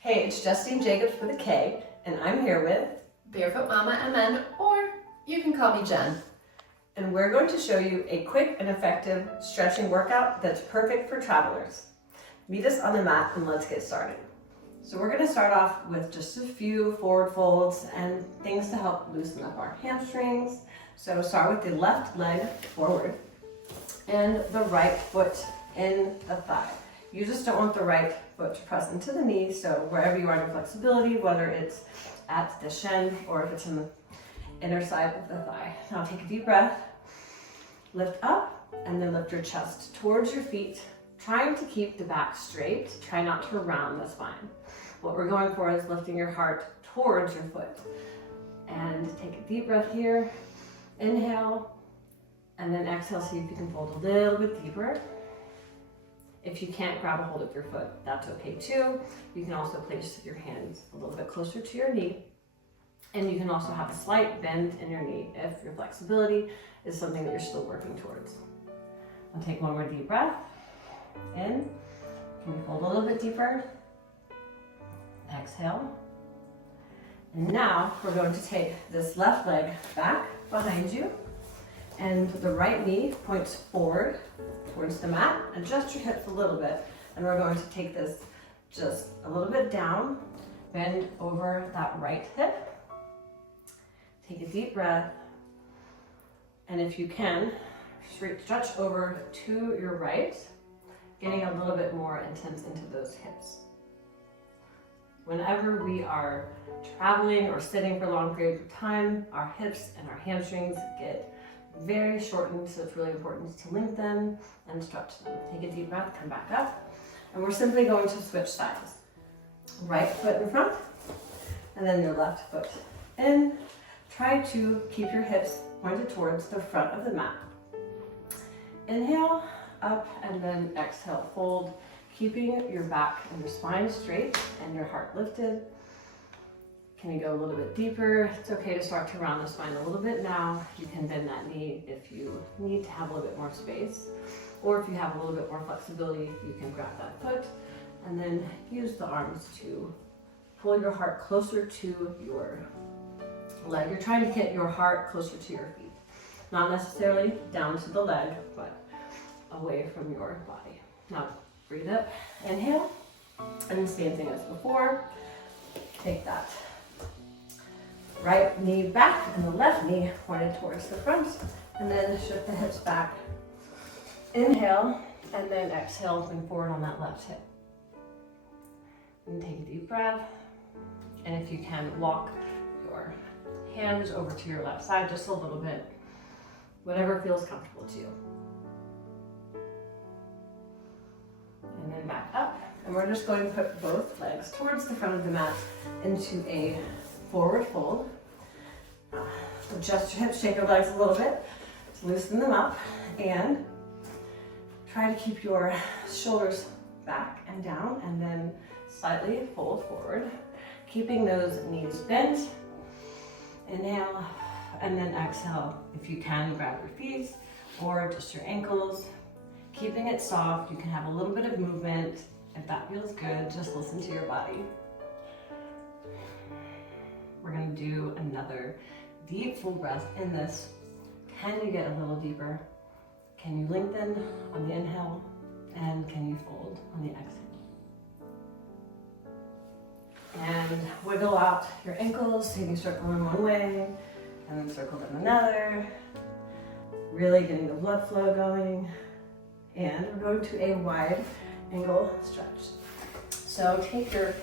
Hey, it's Justine Jacobs with a K, and I'm here with Barefoot Mama MN, or you can call me Jen. and we're going to show you a quick and effective stretching workout that's perfect for travelers. Meet us on the mat and let's get started. So we're going to start off with just a few forward folds and things to help loosen up our hamstrings. So start with the left leg forward and the right foot in the thigh. You just don't want the right foot to press into the knee, so wherever you are in flexibility, whether it's at the shin or if it's in the inner side of the thigh. Now take a deep breath, lift up, and then lift your chest towards your feet, trying to keep the back straight. Try not to round the spine. What we're going for is lifting your heart towards your foot. And take a deep breath here, inhale, and then exhale, see if you can fold a little bit deeper. If you can't grab a hold of your foot, that's okay too. You can also place your hands a little bit closer to your knee. And you can also have a slight bend in your knee if your flexibility is something that you're still working towards. I'll take one more deep breath. In. Can we fold a little bit deeper? Exhale. And now we're going to take this left leg back behind you. And the right knee points forward towards the mat. Adjust your hips a little bit. And we're going to take this just a little bit down. Bend over that right hip. Take a deep breath. And if you can, stretch over to your right, getting a little bit more intense into those hips. Whenever we are traveling or sitting for long periods of time, our hips and our hamstrings get very shortened, so it's really important to lengthen and stretch them. Take a deep breath, come back up, and we're simply going to switch sides. Right foot in front, and then your left foot in. Try to keep your hips pointed towards the front of the mat. Inhale, up, and then exhale, fold, keeping your back and your spine straight and your heart lifted. Can you go a little bit deeper? It's okay to start to round the spine a little bit now. You can bend that knee if you need to have a little bit more space. Or if you have a little bit more flexibility, you can grab that foot and then use the arms to pull your heart closer to your leg. You're trying to get your heart closer to your feet. Not necessarily down to the leg, but away from your body. Now, breathe up, inhale, and same thing as before. Take that right knee back and the left knee pointed towards the front, and then shift the hips back. Inhale, and then exhale, lean forward on that left hip. And take a deep breath, and if you can, walk your hands over to your left side just a little bit, whatever feels comfortable to you. And then back up, and we're just going to put both legs towards the front of the mat into a forward fold. Adjust your hips, shake your legs a little bit to loosen them up, and try to keep your shoulders back and down, and then slightly fold forward, keeping those knees bent. Inhale, and then exhale. If you can, grab your feet or just your ankles. Keeping it soft, you can have a little bit of movement. If that feels good, just listen to your body. We're gonna do another deep full breath in this. Can you get a little deeper? Can you lengthen on the inhale? And can you fold on the exhale? And wiggle out your ankles, so you can circle them one way, and then circle them another. Really getting the blood flow going. And we're going to a wide angle stretch. So take your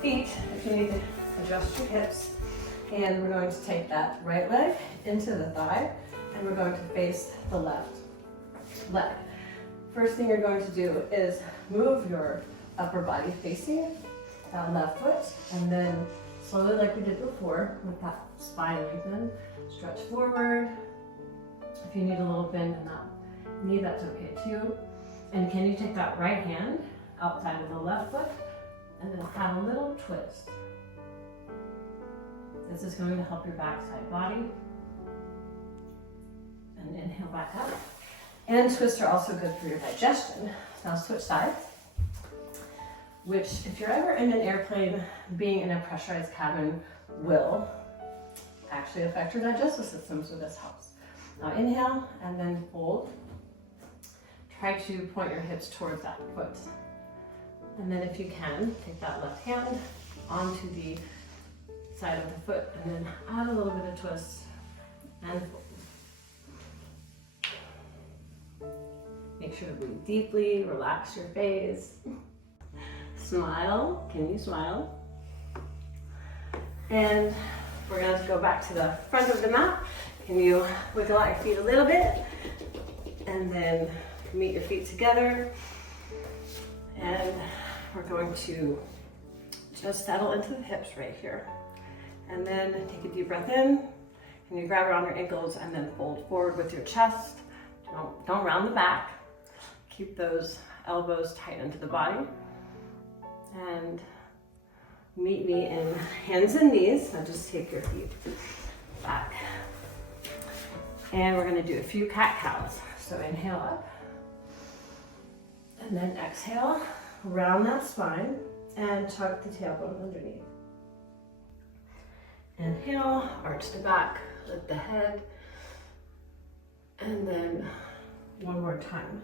feet, if you need to adjust your hips, and we're going to take that right leg into the thigh, and we're going to face the left leg. First thing you're going to do is move your upper body facing that left foot, and then slowly, like we did before, with that spine lengthened, stretch forward. If you need a little bend in that knee, that's okay too. And can you take that right hand outside of the left foot and then have a little twist. This is going to help your backside body. And inhale back up. And twists are also good for your digestion. So now switch sides. which if you're ever in an airplane, being in a pressurized cabin will actually affect your digestive system, so this helps. Now inhale and then fold. Try to point your hips towards that foot. And then if you can, take that left hand onto the side of the foot and then add a little bit of twist and fold. Make sure to breathe deeply, relax your face. Smile, can you smile? And we're going to go back to the front of the mat. Can you wiggle out your feet a little bit? And then meet your feet together. And we're going to just settle into the hips right here. And then take a deep breath in. And you grab around your ankles and then fold forward with your chest. Don't round the back. Keep those elbows tight into the body. And meet me in hands and knees. So just take your feet back. And we're going to do a few cat-cows. So inhale up. And then exhale, round that spine and tuck the tailbone underneath. Inhale, arch the back, lift the head. And then one more time.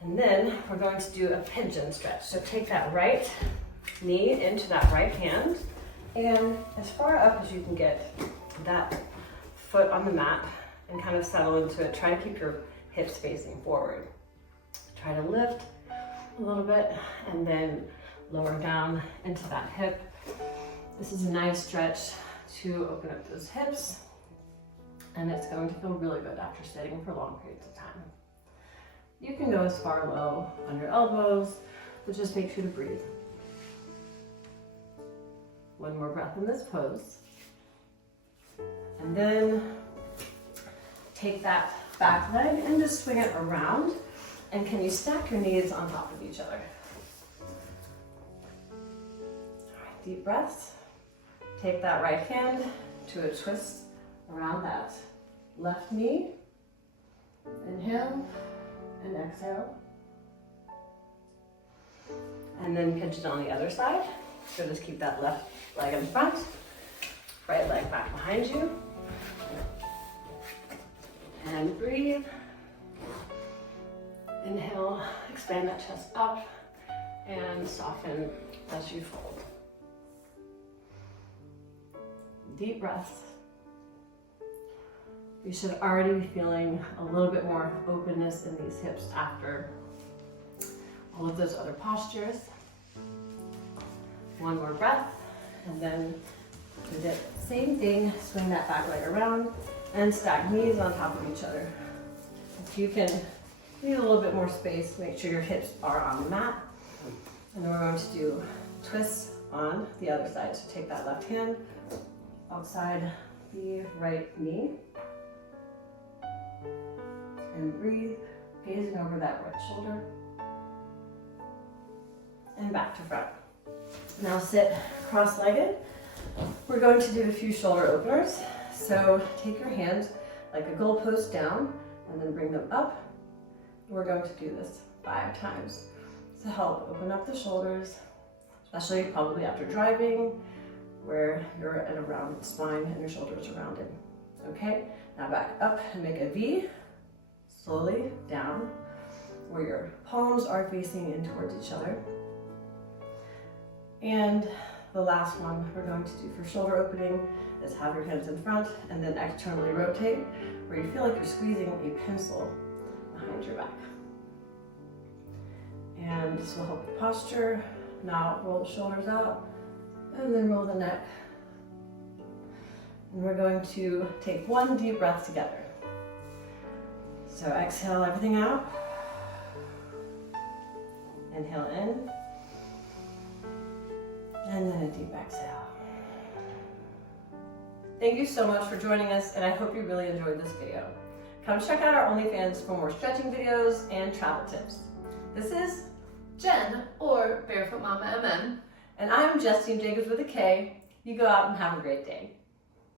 And then we're going to do a pigeon stretch. So take that right knee into that right hand and as far up as you can get that foot on the mat and kind of settle into it. Try to keep your hips facing forward. Try to lift a little bit and then lower down into that hip. This is a nice stretch to open up those hips and it's going to feel really good after sitting for long periods of time. You can go as far low on your elbows, but just make sure to breathe. One more breath in this pose. And then take that back leg and just swing it around. And can you stack your knees on top of each other? All right, deep breaths. Take that right hand to a twist around that left knee. Inhale. And exhale. And then pinch it on the other side. So just keep that left leg in front, right leg back behind you. And breathe. Inhale, expand that chest up and soften as you fold. Deep breaths. You should already be feeling a little bit more openness in these hips after all of those other postures. One more breath, and then do the same thing, swing that back leg around and stack knees on top of each other. If you can need a little bit more space, make sure your hips are on the mat. And then we're going to do twists on the other side. So take that left hand outside the right knee. And breathe, gazing over that right shoulder. And back to front. Now sit cross-legged. We're going to do a few shoulder openers. So take your hands like a goalpost down and then bring them up. We're going to do this 5 times to help open up the shoulders, especially probably after driving where you're at a rounded spine and your shoulders are rounded. Okay, now back up and make a V. Slowly down where your palms are facing in towards each other. And the last one we're going to do for shoulder opening is have your hands in front and then externally rotate where you feel like you're squeezing a pencil behind your back. And this will help with posture. Now roll the shoulders out and then roll the neck. And we're going to take one deep breath together. So exhale everything out. Inhale in. And then a deep exhale. Thank you so much for joining us, and I hope you really enjoyed this video. Come check out our OnlyFans for more stretching videos and travel tips. This is Jen, or Barefoot Mama MN. And I'm Justine Jacobs with a K. You go out and have a great day.